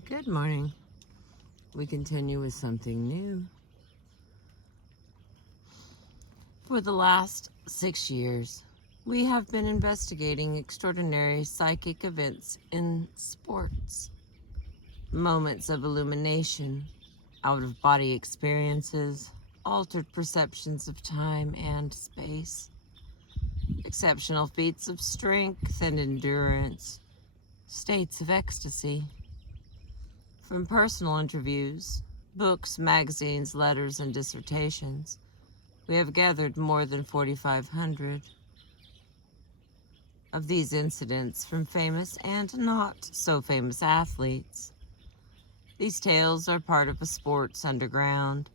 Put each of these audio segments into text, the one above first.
Good morning. We continue with something new. For the last 6 years, we have been investigating extraordinary psychic events in sports. Moments of illumination, out-of-body experiences, altered perceptions of time and space, exceptional feats of strength and endurance, states of ecstasy. From personal interviews, books, magazines, letters, and dissertations, we have gathered more than 4,500 of these incidents from famous and not so famous athletes. These tales are part of a sports underground,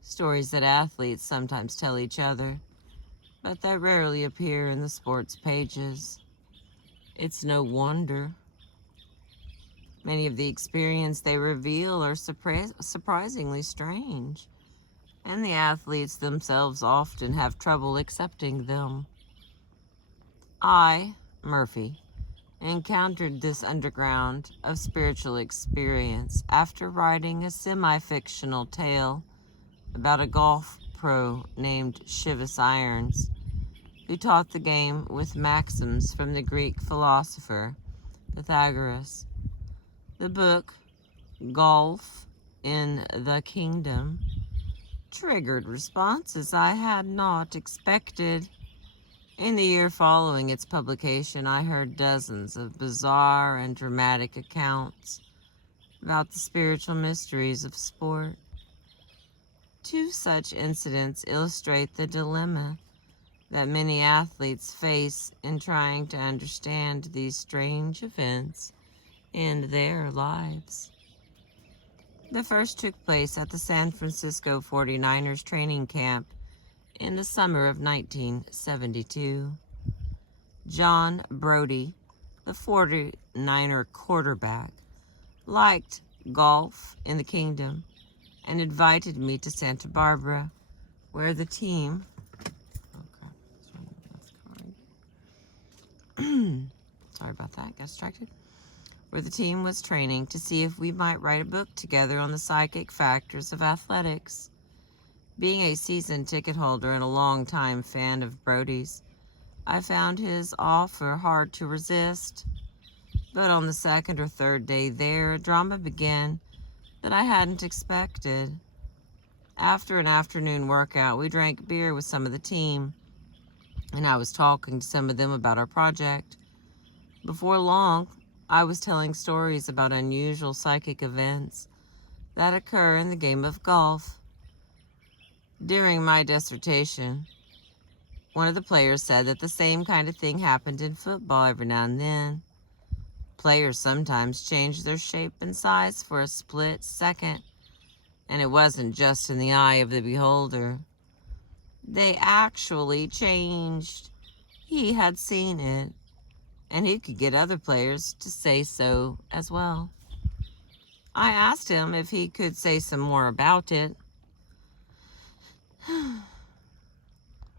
stories that athletes sometimes tell each other, but that rarely appear in the sports pages. It's no wonder. Many of the experiences they reveal are surprisingly strange, and the athletes themselves often have trouble accepting them. I, Murphy, encountered this underground of spiritual experience after writing a semi-fictional tale about a golf pro named Chivas Irons, who taught the game with maxims from the Greek philosopher Pythagoras. The book, Golf in the Kingdom, triggered responses I had not expected. In the year following its publication, I heard dozens of bizarre and dramatic accounts about the spiritual mysteries of sport. Two such incidents illustrate the dilemma that many athletes face in trying to understand these strange events in their lives. The first took place at the San Francisco 49ers training camp in the summer of 1972. John Brodie, the 49er quarterback, liked golf in the kingdom and invited me to Santa Barbara, where the team... Sorry about that, got distracted. Where the team was training to see if we might write a book together on the psychic factors of athletics. Being a season ticket holder and a long-time fan of Brodie's, I found his offer hard to resist. But on the second or third day there, a drama began that I hadn't expected. After an afternoon workout, we drank beer with some of the team, and I was talking to some of them about our project. Before long, I was telling stories about unusual psychic events that occur in the game of golf. During my dissertation, one of the players said that the same kind of thing happened in football every now and then. Players sometimes change their shape and size for a split second, and it wasn't just in the eye of the beholder. They actually changed. He had seen it, and he could get other players to say so as well. I asked him if he could say some more about it.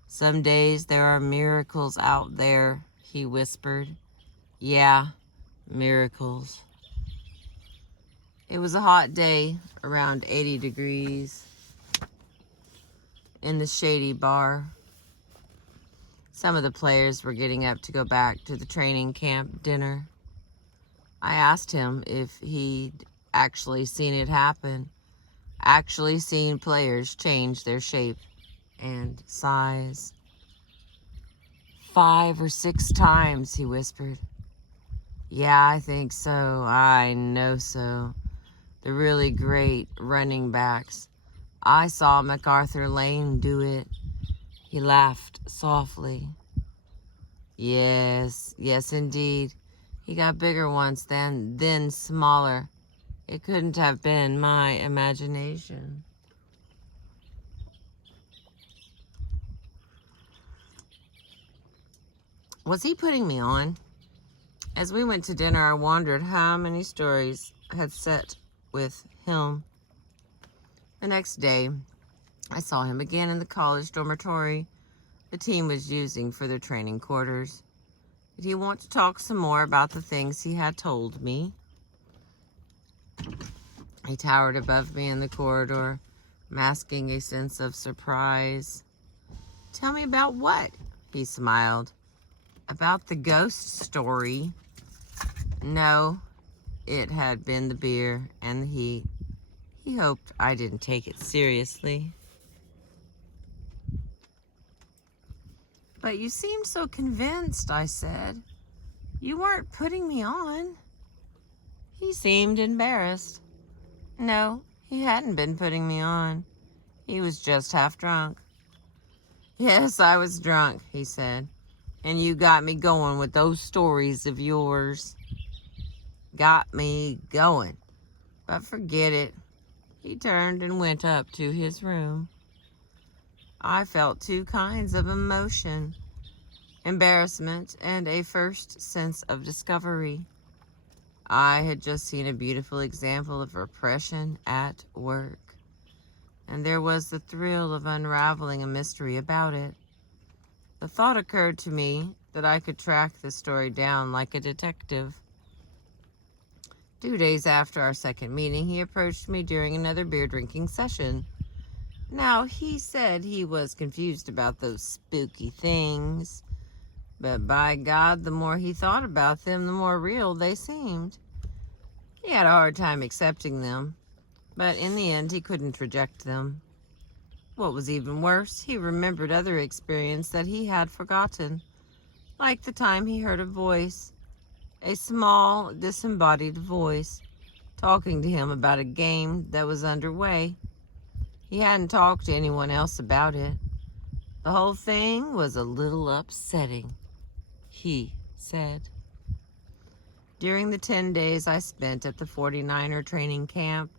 Some days there are miracles out there, he whispered. Yeah, miracles. It was a hot day, around 80 degrees, in the shady bar. Some of the players were getting up to go back to the training camp dinner. I asked him if he'd actually seen it happen, actually seen players change their shape and size. 5 or 6 times, he whispered. Yeah, I think so. I know so. The really great running backs. I saw MacArthur Lane do it. He laughed softly. Yes, indeed. He got bigger once, then smaller. It couldn't have been my imagination. Was he putting me on? As we went to dinner, I wondered how many stories I had set with him. The next day, I saw him again in the college dormitory the team was using for their training quarters. Did he want to talk some more about the things he had told me? He towered above me in the corridor, masking a sense of surprise. "Tell me about what?" he smiled. "About the ghost story." No, it had been the beer and the heat. He hoped I didn't take it seriously. "But you seemed so convinced," I said. "You weren't putting me on." He seemed embarrassed. No, he hadn't been putting me on. He was just half drunk. "Yes, I was drunk," he said. "And you got me going with those stories of yours." Got me going. But forget it. He turned and went up to his room. I felt two kinds of emotion: embarrassment and a first sense of discovery. I had just seen a beautiful example of repression at work, and there was the thrill of unraveling a mystery about it. The thought occurred to me that I could track the story down like a detective. 2 days after our second meeting, he approached me during another beer drinking session. Now, he said he was confused about those spooky things, but by God, the more he thought about them, the more real they seemed. He had a hard time accepting them, but in the end, he couldn't reject them. What was even worse, he remembered other experiences that he had forgotten, like the time he heard a voice, a small, disembodied voice, talking to him about a game that was underway. He hadn't talked to anyone else about it. The whole thing was a little upsetting, he said. During the 10 days I spent at the 49er training camp,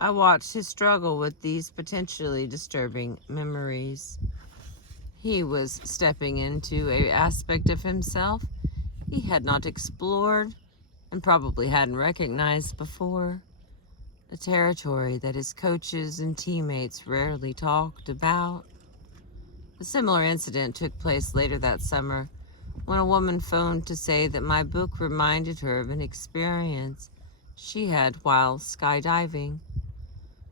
I watched his struggle with these potentially disturbing memories. He was stepping into an aspect of himself he had not explored and probably hadn't recognized before. A territory that his coaches and teammates rarely talked about. A similar incident took place later that summer when a woman phoned to say that my book reminded her of an experience she had while skydiving.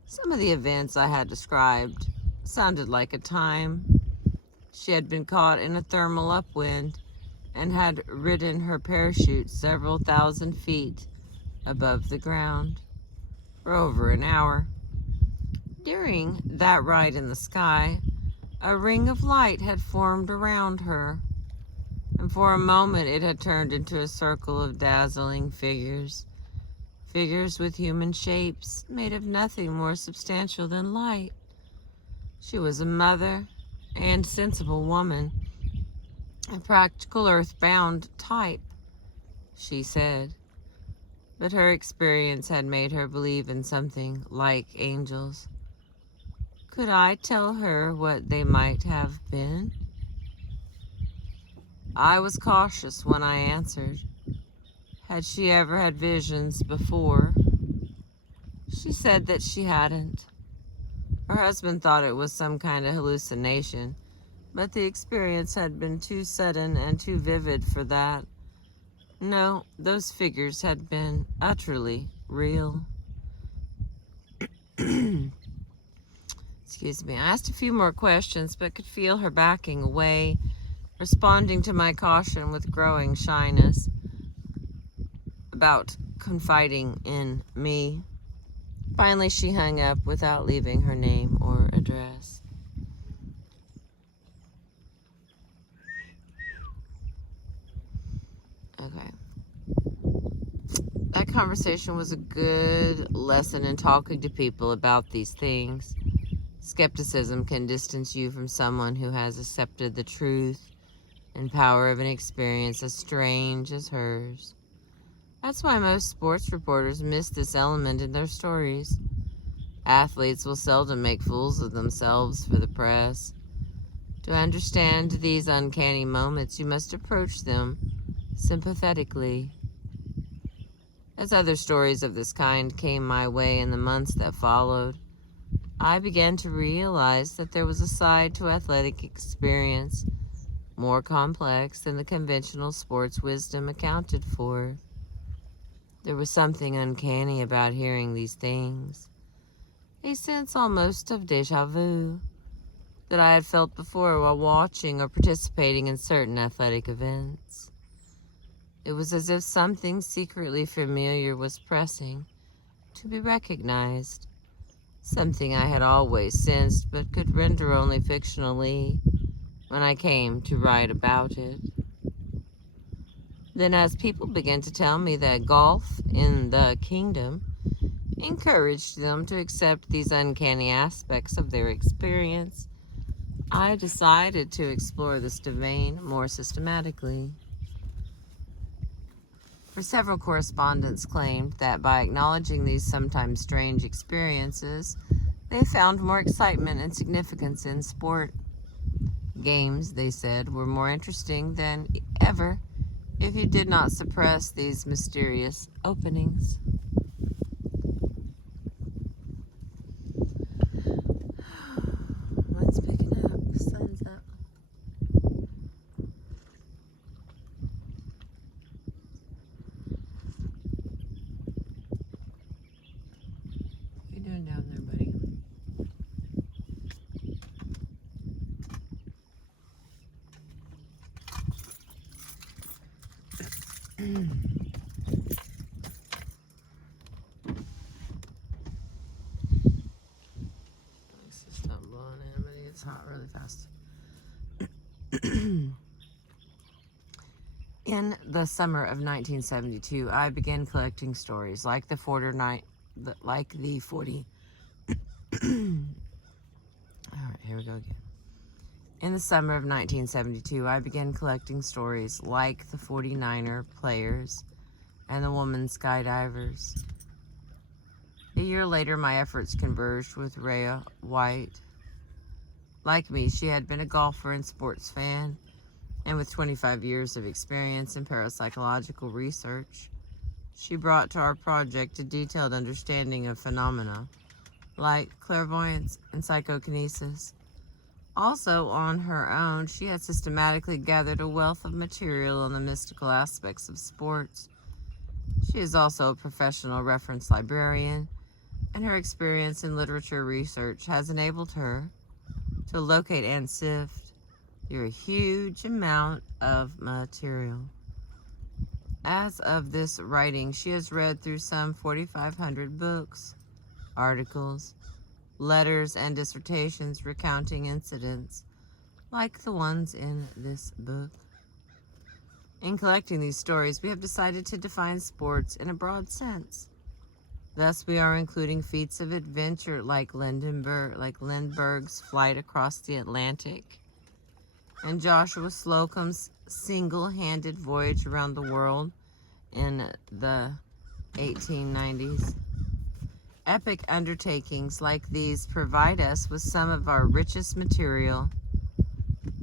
Some of the events I had described sounded like a time she had been caught in a thermal upwind and had ridden her parachute several thousand feet above the ground for over an hour. During that ride in the sky, a ring of light had formed around her, and for a moment it had turned into a circle of dazzling figures with human shapes made of nothing more substantial than light. She was a mother and sensible woman, a practical earthbound type, she said. But her experience had made her believe in something like angels. Could I tell her what they might have been? I was cautious when I answered. Had she ever had visions before? She said that she hadn't. Her husband thought it was some kind of hallucination, but the experience had been too sudden and too vivid for that. No, those figures had been utterly real. Excuse me. I asked a few more questions, but could feel her backing away, responding to my caution with growing shyness about confiding in me. Finally, she hung up without leaving her name or address. Okay. That conversation was a good lesson in talking to people about these things. Skepticism can distance you from someone who has accepted the truth and power of an experience as strange as hers. That's why most sports reporters miss this element in their stories. Athletes will seldom make fools of themselves for the press. To understand these uncanny moments, you must approach them sympathetically. As other stories of this kind came my way in the months that followed, I began to realize that there was a side to athletic experience more complex than the conventional sports wisdom accounted for. There There was something uncanny about hearing these things, a sense almost of déjà vu that I had felt before while watching or participating in certain athletic events. It was as if something secretly familiar was pressing to be recognized, something I had always sensed but could render only fictionally when I came to write about it. Then, as people began to tell me that golf in the kingdom encouraged them to accept these uncanny aspects of their experience, I decided to explore this domain more systematically. For several correspondents claimed that by acknowledging these sometimes strange experiences, they found more excitement and significance in sport. Games, they said, were more interesting than ever if you did not suppress these mysterious openings. Wind's picking up, the sun's up. What are you doing down there, buddy? Let's just stop blowing in, but it gets hot really fast. In the summer of 1972, I began collecting stories like the 40. All right, here we go again. In the summer of 1972, I began collecting stories like the 49er players and the woman skydivers. A year later, my efforts converged with Rhea White. Like me, she had been a golfer and sports fan, and with 25 years of experience in parapsychological research, she brought to our project a detailed understanding of phenomena like clairvoyance and psychokinesis. Also, on her own, she had systematically gathered a wealth of material on the mystical aspects of sports. She is also a professional reference librarian, and her experience in literature research has enabled her to locate and sift through a huge amount of material. As of this writing, she has read through some 4,500 books, articles, letters, and dissertations recounting incidents like the ones in this book. In collecting these stories, we have decided to define sports in a broad sense. Thus, we are including feats of adventure like Lindbergh's flight across the Atlantic and Joshua Slocum's single-handed voyage around the world in the 1890s. Epic undertakings like these provide us with some of our richest material,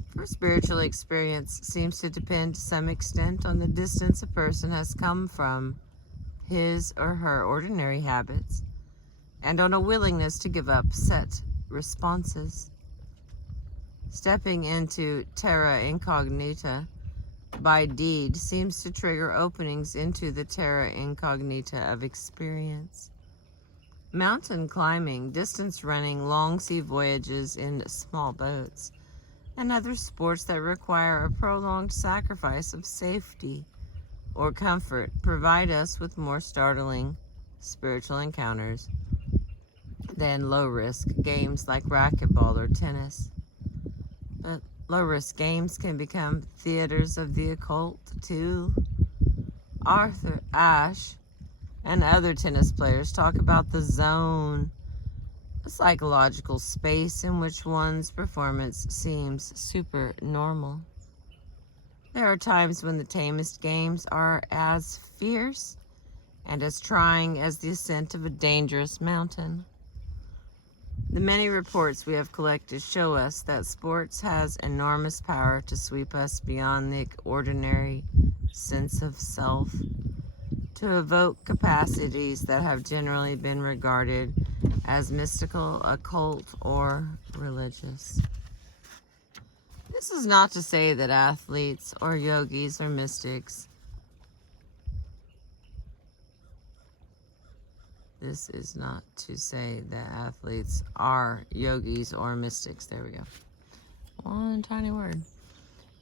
for spiritual experience seems to depend to some extent on the distance a person has come from his or her ordinary habits, and on a willingness to give up set responses. Stepping into terra incognita by deed seems to trigger openings into the terra incognita of experience. Mountain climbing, distance running, long sea voyages in small boats, and other sports that require a prolonged sacrifice of safety or comfort provide us with more startling spiritual encounters than low-risk games like racquetball or tennis. But low-risk games can become theaters of the occult, too. Arthur Ashe and other tennis players talk about the zone, a psychological space in which one's performance seems supernormal. There are times when the tamest games are as fierce and as trying as the ascent of a dangerous mountain. The many reports we have collected show us that sports has enormous power to sweep us beyond the ordinary sense of self, to evoke capacities that have generally been regarded as mystical, occult, or religious. This is not to say that athletes or yogis or mystics This is not to say that athletes are yogis or mystics. There we go. One tiny word.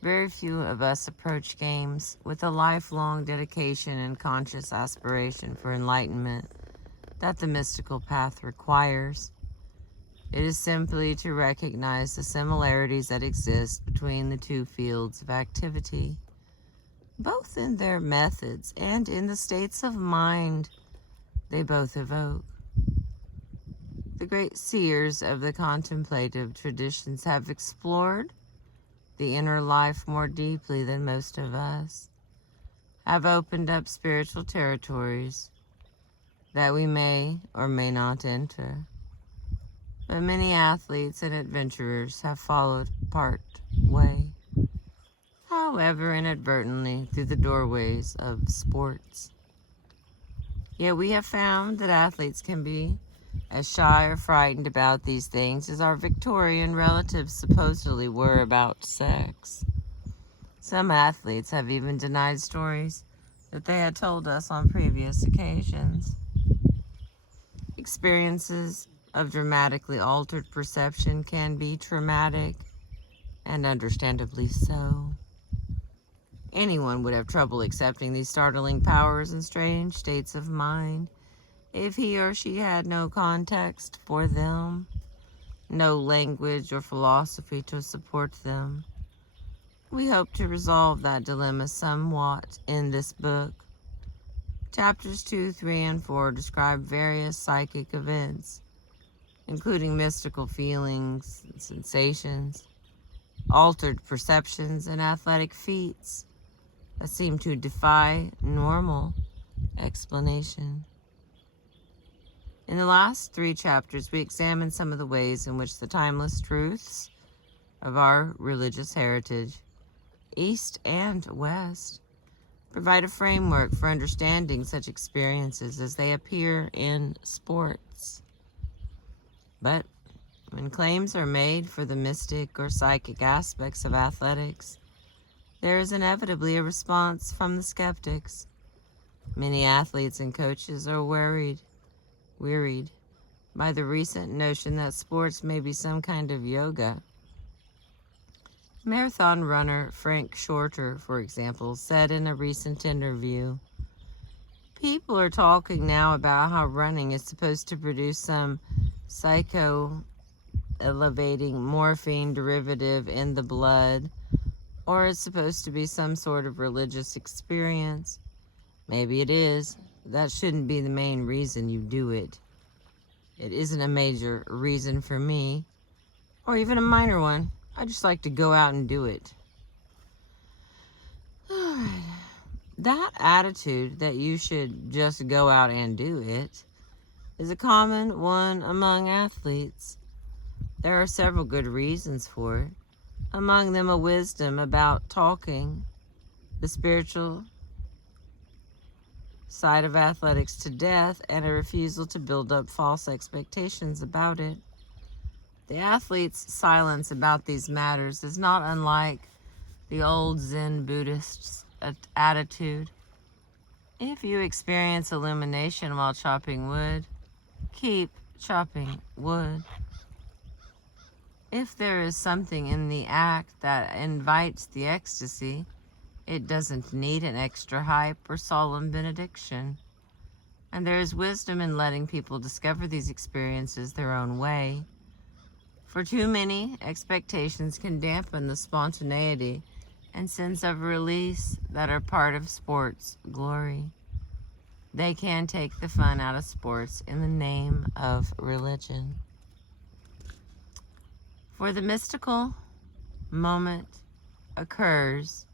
Very few of us approach games with a lifelong dedication and conscious aspiration for enlightenment that the mystical path requires. It is simply to recognize the similarities that exist between the two fields of activity, both in their methods and in the states of mind they both evoke. The great seers of the contemplative traditions have explored the inner life more deeply than most of us, have opened up spiritual territories that we may or may not enter. But many athletes and adventurers have followed part way, however inadvertently, through the doorways of sports. Yet we have found that athletes can be as shy or frightened about these things as our Victorian relatives supposedly were about sex. Some athletes have even denied stories that they had told us on previous occasions. Experiences of dramatically altered perception can be traumatic, and understandably so. Anyone would have trouble accepting these startling powers and strange states of mind if he or she had no context for them, no language or philosophy to support them. We hope to resolve that dilemma somewhat in this book. Chapters 2, 3, and 4 describe various psychic events, including mystical feelings and sensations, altered perceptions, and athletic feats that seem to defy normal explanation. In the last 3 chapters, we examine some of the ways in which the timeless truths of our religious heritage, East and West, provide a framework for understanding such experiences as they appear in sports. But when claims are made for the mystic or psychic aspects of athletics, there is inevitably a response from the skeptics. Many athletes and coaches are wearied by the recent notion that sports may be some kind of yoga. Marathon runner Frank Shorter, for example, said in a recent interview, "People are talking now about how running is supposed to produce some psycho-elevating morphine derivative in the blood, or it's supposed to be some sort of religious experience. Maybe it is. That shouldn't be the main reason you do it. It isn't a major reason for me, or even a minor one. I just like to go out and do it." That attitude that you should just go out and do it is a common one among athletes. There are several good reasons for it, among them a wisdom about talking the spiritual side of athletics to death and a refusal to build up false expectations about it. The athlete's silence about these matters is not unlike the old Zen Buddhist's attitude. If you experience illumination while chopping wood, keep chopping wood. If there is something in the act that invites the ecstasy, it doesn't need an extra hype or solemn benediction. And there is wisdom in letting people discover these experiences their own way. For too many, expectations can dampen the spontaneity and sense of release that are part of sports glory. They can take the fun out of sports in the name of religion. For the mystical moment occurs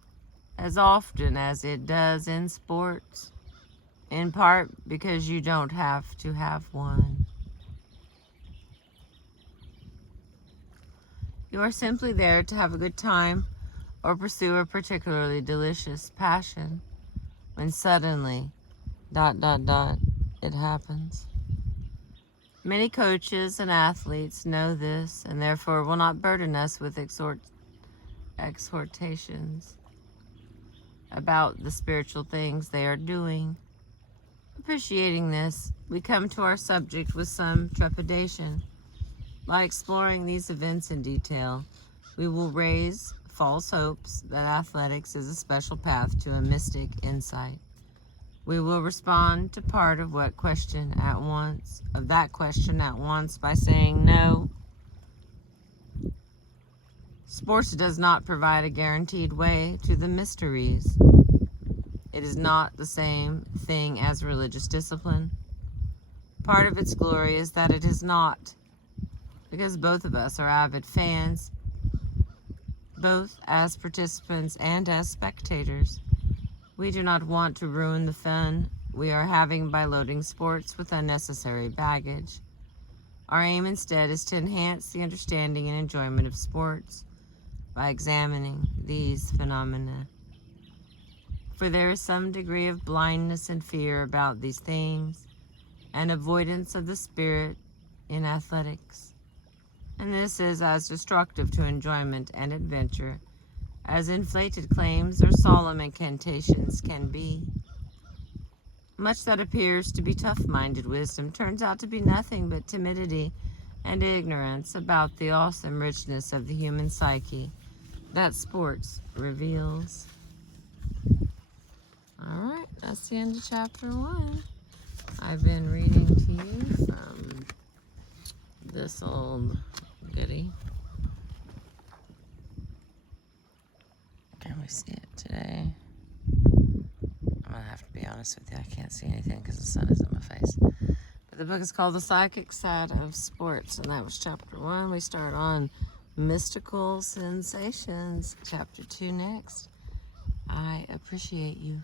as often as it does in sports, in part because you don't have to have one. You are simply there to have a good time or pursue a particularly delicious passion when suddenly, ... it happens. Many coaches and athletes know this and therefore will not burden us with exhortations about the spiritual things they are doing. Appreciating this, we come to our subject with some trepidation. By exploring these events in detail, we will raise false hopes that athletics is a special path to a mystic insight. We will respond to part of that question at once by saying no. Sports does not provide a guaranteed way to the mysteries. It is not the same thing as religious discipline. Part of its glory is that it is not, because both of us are avid fans, both as participants and as spectators. We do not want to ruin the fun we are having by loading sports with unnecessary baggage. Our aim instead is to enhance the understanding and enjoyment of sports by examining these phenomena. For there is some degree of blindness and fear about these things, and avoidance of the spirit in athletics. And this is as destructive to enjoyment and adventure as inflated claims or solemn incantations can be. Much that appears to be tough-minded wisdom turns out to be nothing but timidity and ignorance about the awesome richness of the human psyche that sports reveals. Alright, that's the end of chapter 1. I've been reading to you from this old goodie. Can we see it today? I'm gonna have to be honest with you, I can't see anything because the sun is in my face. But the book is called The Psychic Side of Sports, and that was chapter 1. We start on mystical sensations. Chapter 2 next. I appreciate you.